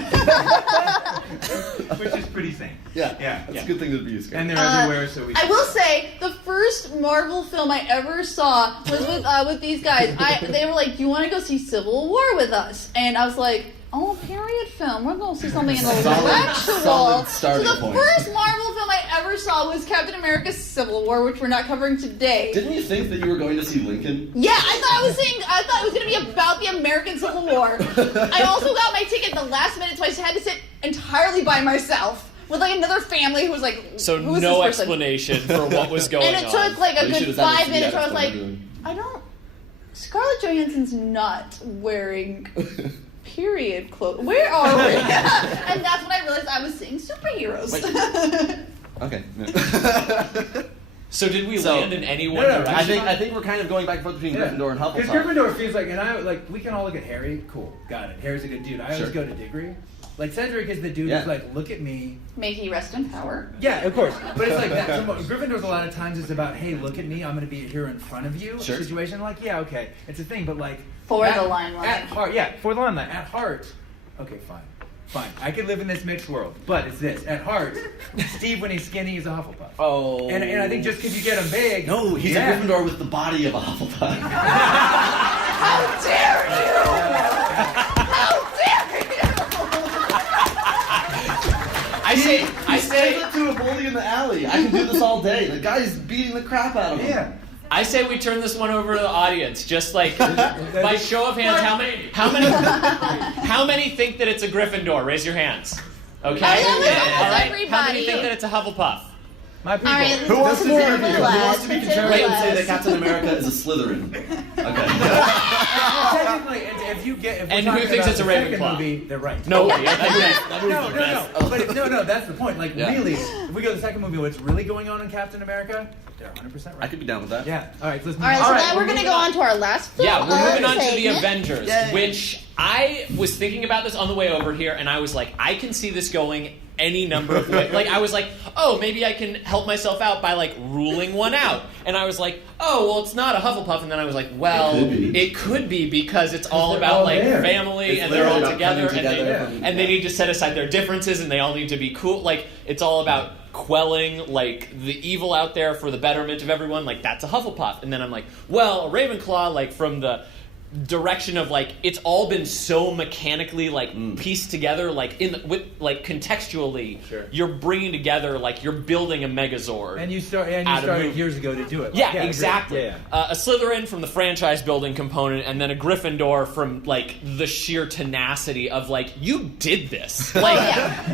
Which is pretty sane. Yeah, that's a good thing to be scared. And they're everywhere, so we. I will say the first Marvel film I ever saw was with these guys. They were like, "Do you want to go see Civil War with us?" And I was like, "Oh, period film. We're going to see something intellectual." solid So starting the point. first Marvel film I ever saw was Captain America's Civil War, which we're not covering today. Didn't you think that you were going to see Lincoln? Yeah, I thought it was going to be about the American Civil War. I also got my ticket at the last minute, so I had to sit entirely by myself. with like another family who was like, So who is no this person? explanation for what was going on. And it took like a You should good have done 5 this minutes where I was like, doing. I don't. Scarlett Johansson's not wearing period clothes. Where are we? And that's when I realized I was seeing superheroes. Okay. So did we So- land in any one No, direction? I think we're kind of going back and forth between Gryffindor and Because Hufflepuff. Gryffindor feels like, and I like, we can all look at Harry. Cool, got it. Harry's a good dude. I always Sure. go to Diggory. Like Cedric is the dude Yeah. who's like, look at me. May he rest in power. Yeah, of course. But it's like that. Gryffindor's a lot of times it's about, hey, look at me. I'm going to be here in front of you. Sure. Situation like, yeah, okay, it's a thing. But like For at- the limelight. At heart, yeah, for the limelight. At heart, okay, fine. I could live in this mixed world, but it's this. At heart, Steve, when he's skinny, is a Hufflepuff. Oh. And I think just because you get him big, No, he's a Gryffindor with the body of a Hufflepuff. How dare you! How dare you! I say it to a bully in the alley. I can do this all day. The guy's beating the crap out of him. Yeah. I say we turn this one over to the audience. Just like by show of hands, how many think that it's a Gryffindor? Raise your hands. Okay. I love it. All right. Everybody. How many think that it's a Hufflepuff? My people. All right, Who wants to be consider Who it wants to be consider contrarian and say it that Captain America is a Slytherin? Okay. Technically, if you get, if we're And who talking thinks about it's a the second Ravenclaw? movie, they're right. No. No, that's the point. Like, Yeah. really, if we go to the second movie, what's really going on in Captain America? They're 100% right. I could be down with that. Yeah. All right, so let's move All right, so on. now we're going to go on to our last film. Yeah, we're moving on to the segment. Avengers, Yay. which I was thinking about this on the way over here, and I was like, I can see this going any number of ways. Like, I was like, oh, maybe I can help myself out by, like, ruling one out. And I was like, oh, well, it's not a Hufflepuff. And then I was like, well, it could be because it's all they're about, all like, there. family, It's and they're all literally about together, coming together from- and they need to set aside their differences, and they all need to be cool. Like, it's all about quelling, like, the evil out there for the betterment of everyone. Like, that's a Hufflepuff. And then I'm like, well, a Ravenclaw, like, from the direction of like it's all been so mechanically like pieced together, like contextually. Sure. You're bringing together, like you're building a Megazord. And you out of started movie. years ago to do it. Yeah, I agree. exactly. Yeah. A Slytherin from the franchise building component, and then a Gryffindor from like the sheer tenacity of like you did this. Like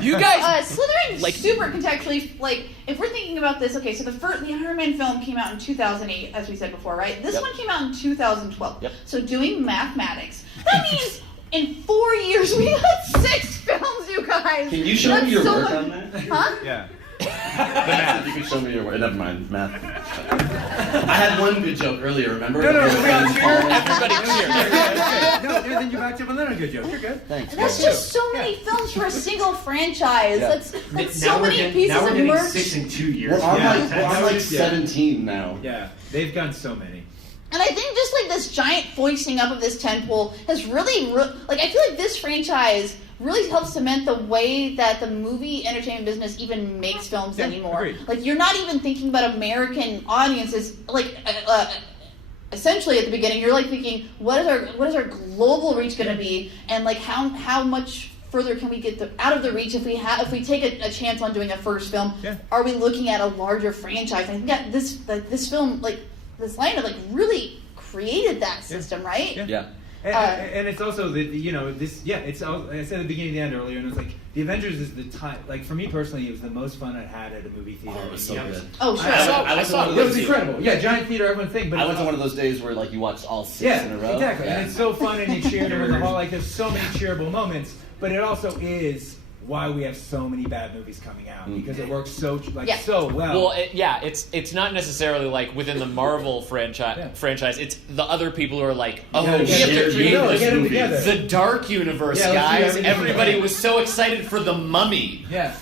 you guys. Slytherin's like- super contextually, like, if we're thinking about this, okay, so the Iron Man film came out in 2008, as we said before, right? This one came out in 2012. Yep. So doing mathematics, that means in 4 years we had 6 films, you guys! Can you show That's me your so work much- on that? Huh? Yeah. The math. You can show me your work. Never mind. Math. I had one good joke earlier, remember? No, we Everybody got was cheer. falling. Everybody cheer. No, then you backed up another good joke. You're good. Thanks. That's just so many films for a single franchise. Yeah. That's so many pieces now we're of getting merch. 6 in 2 years. We're on Yeah. like Yeah. 17 now. Yeah, they've done so many. And I think just like this giant foisting up of this tentpole has really, like, I feel like this franchise really helps cement the way that the movie entertainment business even makes films anymore. Agreed. Like, you're not even thinking about American audiences. Like, essentially at the beginning, you're like thinking, what is our global reach going to be, and like how much further can we get out of the reach if we take a chance on doing a first film? Yeah. Are we looking at a larger franchise? I think that this film, like this lineup, like really created that system, right? Yeah. And it's also that it's all, I said at the beginning and the end earlier, and it's like the Avengers is the time. Like for me personally, it was the most fun I had at a movie theater. Oh, it was so good. Oh, sure. I went to one of It those was days- incredible. Yeah, giant theater, everyone thing. But I went to one of those days where like you watched all 6 yeah, in a row. exactly. Yeah. And it's so fun, and you cheered in the hall. Like there's so many cheerable moments, but it also is why we have so many bad movies coming out because it works so so well. Well, it's not necessarily like within the Marvel franchise. It's the other people who are like, oh, gotta we have get to them create together. this Get them movie. together. The Dark Universe, Yeah, let's do guys. everything Everybody together. was so excited for the Mummy. yeah.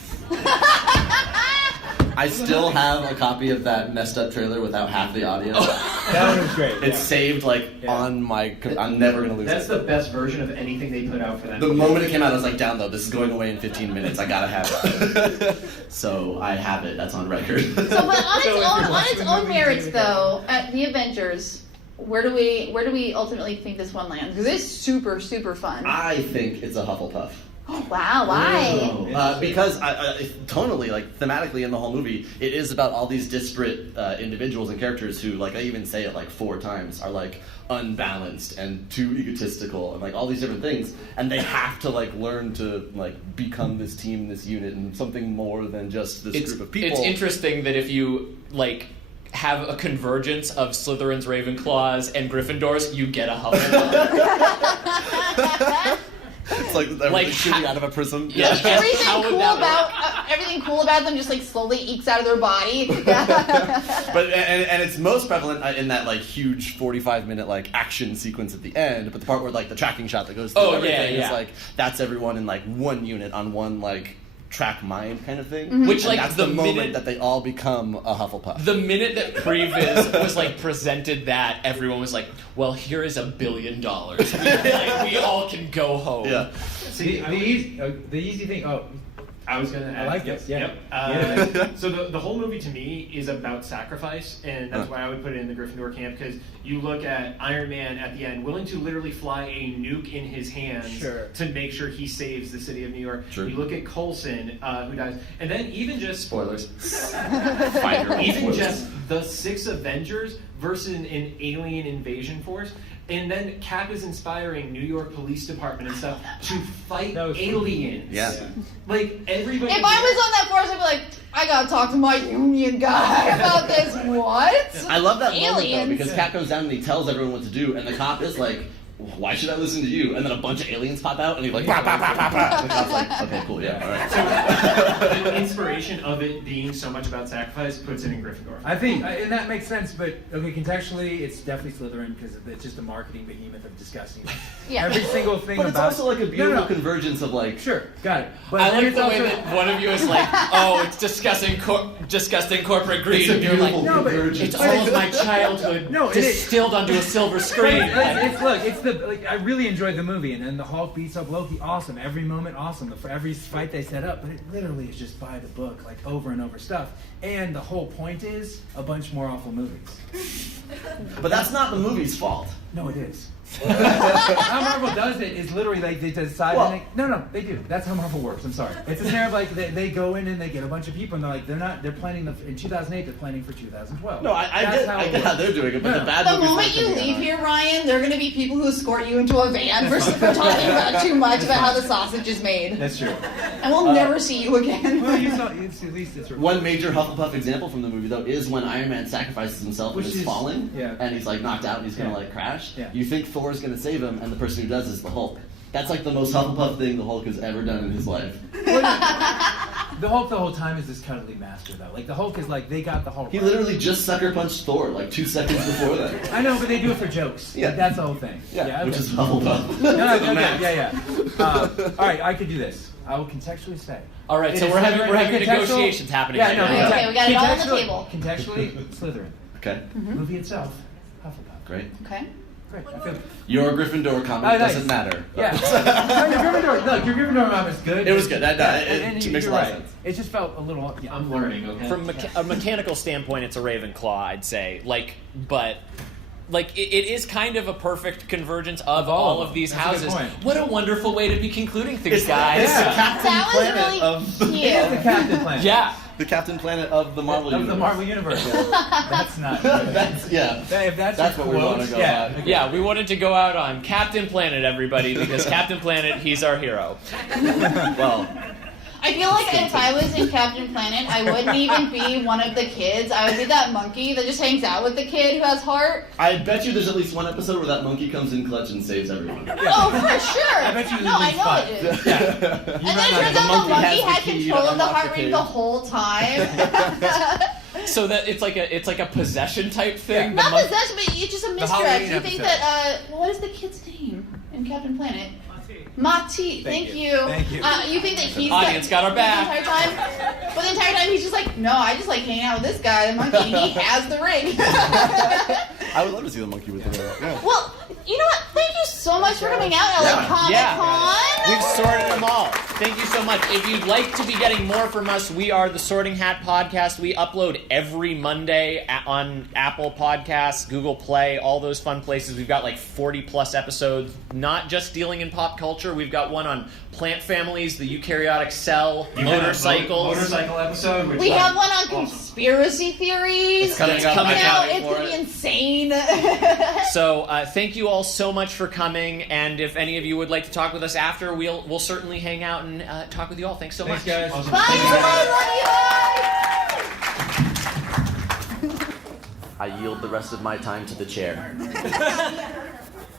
I still have a copy of that messed up trailer without half the audio. That one was great. It's saved like Yeah. on my. I'm never gonna lose That's it. the best version of anything they put out for that. The moment it came out, I was like, download. This is going away in 15 minutes. I gotta have it. So I have it. That's on record. So, but on its own merits, though, at the Avengers, where do we ultimately think this one lands? Because it's super, super fun. I think it's a Hufflepuff. Oh, wow, why? Because tonally, like thematically in the whole movie, it is about all these disparate individuals and characters who, like I even say it like 4 times, are like unbalanced and too egotistical and like all these different things, and they have to like learn to like become this team, this unit, and something more than just this group of people. It's interesting that if you like have a convergence of Slytherins, Ravenclaws, and Gryffindors, you get a Hufflepuff. It's like everything shooting out of a prism. Yeah. Everything cool about them just like slowly ekes out of their body. But and it's most prevalent in that like huge 45-minute like action sequence at the end. But the part where like the tracking shot that goes through everything is like that's everyone in like one unit on one like track mind kind of thing. Mm-hmm. Which, like, that's the moment that they all become a Hufflepuff. The minute that Previs was like presented that, everyone was like, "Well, here is $1 billion. We all can go home." Yeah. See, the easy thing. Oh, I was going to add. I like this. Yeah. Yep. So the whole movie to me is about sacrifice, and that's why I would put it in the Gryffindor camp, because you look at Iron Man at the end, willing to literally fly a nuke in his hands to make sure he saves the city of New York. Sure. You look at Coulson, who dies, and then even just Spoilers. even just the 6 Avengers versus an alien invasion force. And then Cap is inspiring New York Police Department and stuff to fight aliens. Yeah. Like, everybody... If I was on that force, I'd be like, I gotta talk to my union guy about this. What? I love that moment, though, Aliens. because Cap goes down and he tells everyone what to do, and the cop is like, why should I listen to you? And then a bunch of aliens pop out, and he's like, bah, bah, bah, bah, bah. And the cop's like, okay, cool, yeah, all right. So, the inspiration of it being so much about sacrifice puts it in Gryffindor. I think, and that makes sense, but okay, contextually, it's definitely Slytherin because it's just a marketing behemoth of disgustingness. Yeah. Every single thing But it's about also like a beautiful No. convergence of like... Sure, got it. But I then like it's the also, way that one of you is like, "Oh, it's disgusting corporate greed," It's a and you're like, beautiful No, but convergence. "It's all of my childhood No, it is. distilled onto a silver screen." I really enjoyed the movie, and then the Hulk beats up Loki, awesome. Every moment, awesome. For every fight they set up, but it literally is just by the book, like over and over stuff. And the whole point is a bunch more awful movies. But that's not the movie's fault. No, it is. How Marvel does it is literally like they decide. Well- No, they do. That's how Marvel works. I'm sorry. It's a scenario of like they go in and they get a bunch of people and they're like they're planning in 2008 they're planning for 2012. No, I get how they're doing it, but the bad The movies moment aren't you coming leave out. here, Ryan, there are going to be people who escort you into a van for talking about too much about how the sausage is made. That's true. And we'll never see you again. Well, you saw it's at least it's One major Hufflepuff example from the movie, though, is when Iron Man sacrifices himself and Which is is- falling, yeah. and he's like knocked out and he's gonna Yeah. like crash. Yeah. You think Thor's gonna save him, and the person who does is the Hulk. That's like the most Hufflepuff thing the Hulk has ever done in his life. The Hulk the whole time is this cuddly master though. Like the Hulk is like they got the Hulk. He right. literally just sucker punched Thor like 2 seconds before that. I know, but they do it for jokes. Yeah. Like, that's the whole thing. Yeah, which okay. is Hufflepuff. No, To the max. yeah. All right, I could do this. I will contextually say. All right, It so is we're having Slytherin. negotiations happening Yeah, right no, now. Okay, we got it all on the contextually- table. Contextually, Slytherin. Okay, Movie itself, Hufflepuff. great. Okay. Great. I feel. Your Gryffindor comic Oh, nice. doesn't matter. Yeah. No, your Gryffindor. Look, your Gryffindor mom is good. It was good. It and makes a you're lot of right. sense. It just felt a little. Yeah. I'm learning, okay? From a mechanical standpoint, it's a Ravenclaw, I'd say. But it is kind of a perfect convergence of all of these That's a good houses. point. What a wonderful way to be concluding things, It's guys. the Captain That was Planet really of It is the cute. Captain Planet. Yeah. the Captain Planet of the Marvel Of universe. the Marvel universe. That's not. Good. That's yeah. If that's That's your what we quote, wanna go yeah. on. Okay. Yeah, we wanted to go out on Captain Planet, everybody, because Captain Planet, he's our hero. Well, I feel like if I was in Captain Planet, I wouldn't even be one of the kids. I would be that monkey that just hangs out with the kid who has heart. I bet you there's at least one episode where that monkey comes in clutch and saves everyone. Oh, for sure. I bet you No, I there's know at it least is. Yeah. And then it turns the out the monkey has monkey the had key to control of the unlock the heart rate cage. the whole time. So that it's like a possession type thing. Not possession, but it's just a misdirect. Halloween You think episode. that, what is the kid's name in Captain Planet? Mati. Thank you. Thank you. You think that he's Audience got our back. the entire time? But the entire time he's just like, no, I just like hanging out with this guy, the monkey, and he has the ring. I would love to see the monkey with the ring. Yeah. Well, you know what? Thank you so much for coming out, LA Comic-Con. We've sorted them all. Thank you so much. If you'd like to be getting more from us, we are the Sorting Hat Podcast. We upload every Monday on Apple Podcasts, Google Play, all those fun places. We've got like 40-plus episodes, not just dealing in pop culture. We've got one on plant families, the eukaryotic cell, motorcycles. Motorcycle episode. Which We have one on conspiracy theories. It's coming out. It's going to be insane. So thank you all so much for coming, and if any of you would like to talk with us after, we'll certainly hang out and talk with you all. Thanks so much. guys. Bye, everybody. I yield the rest of my time to the chair.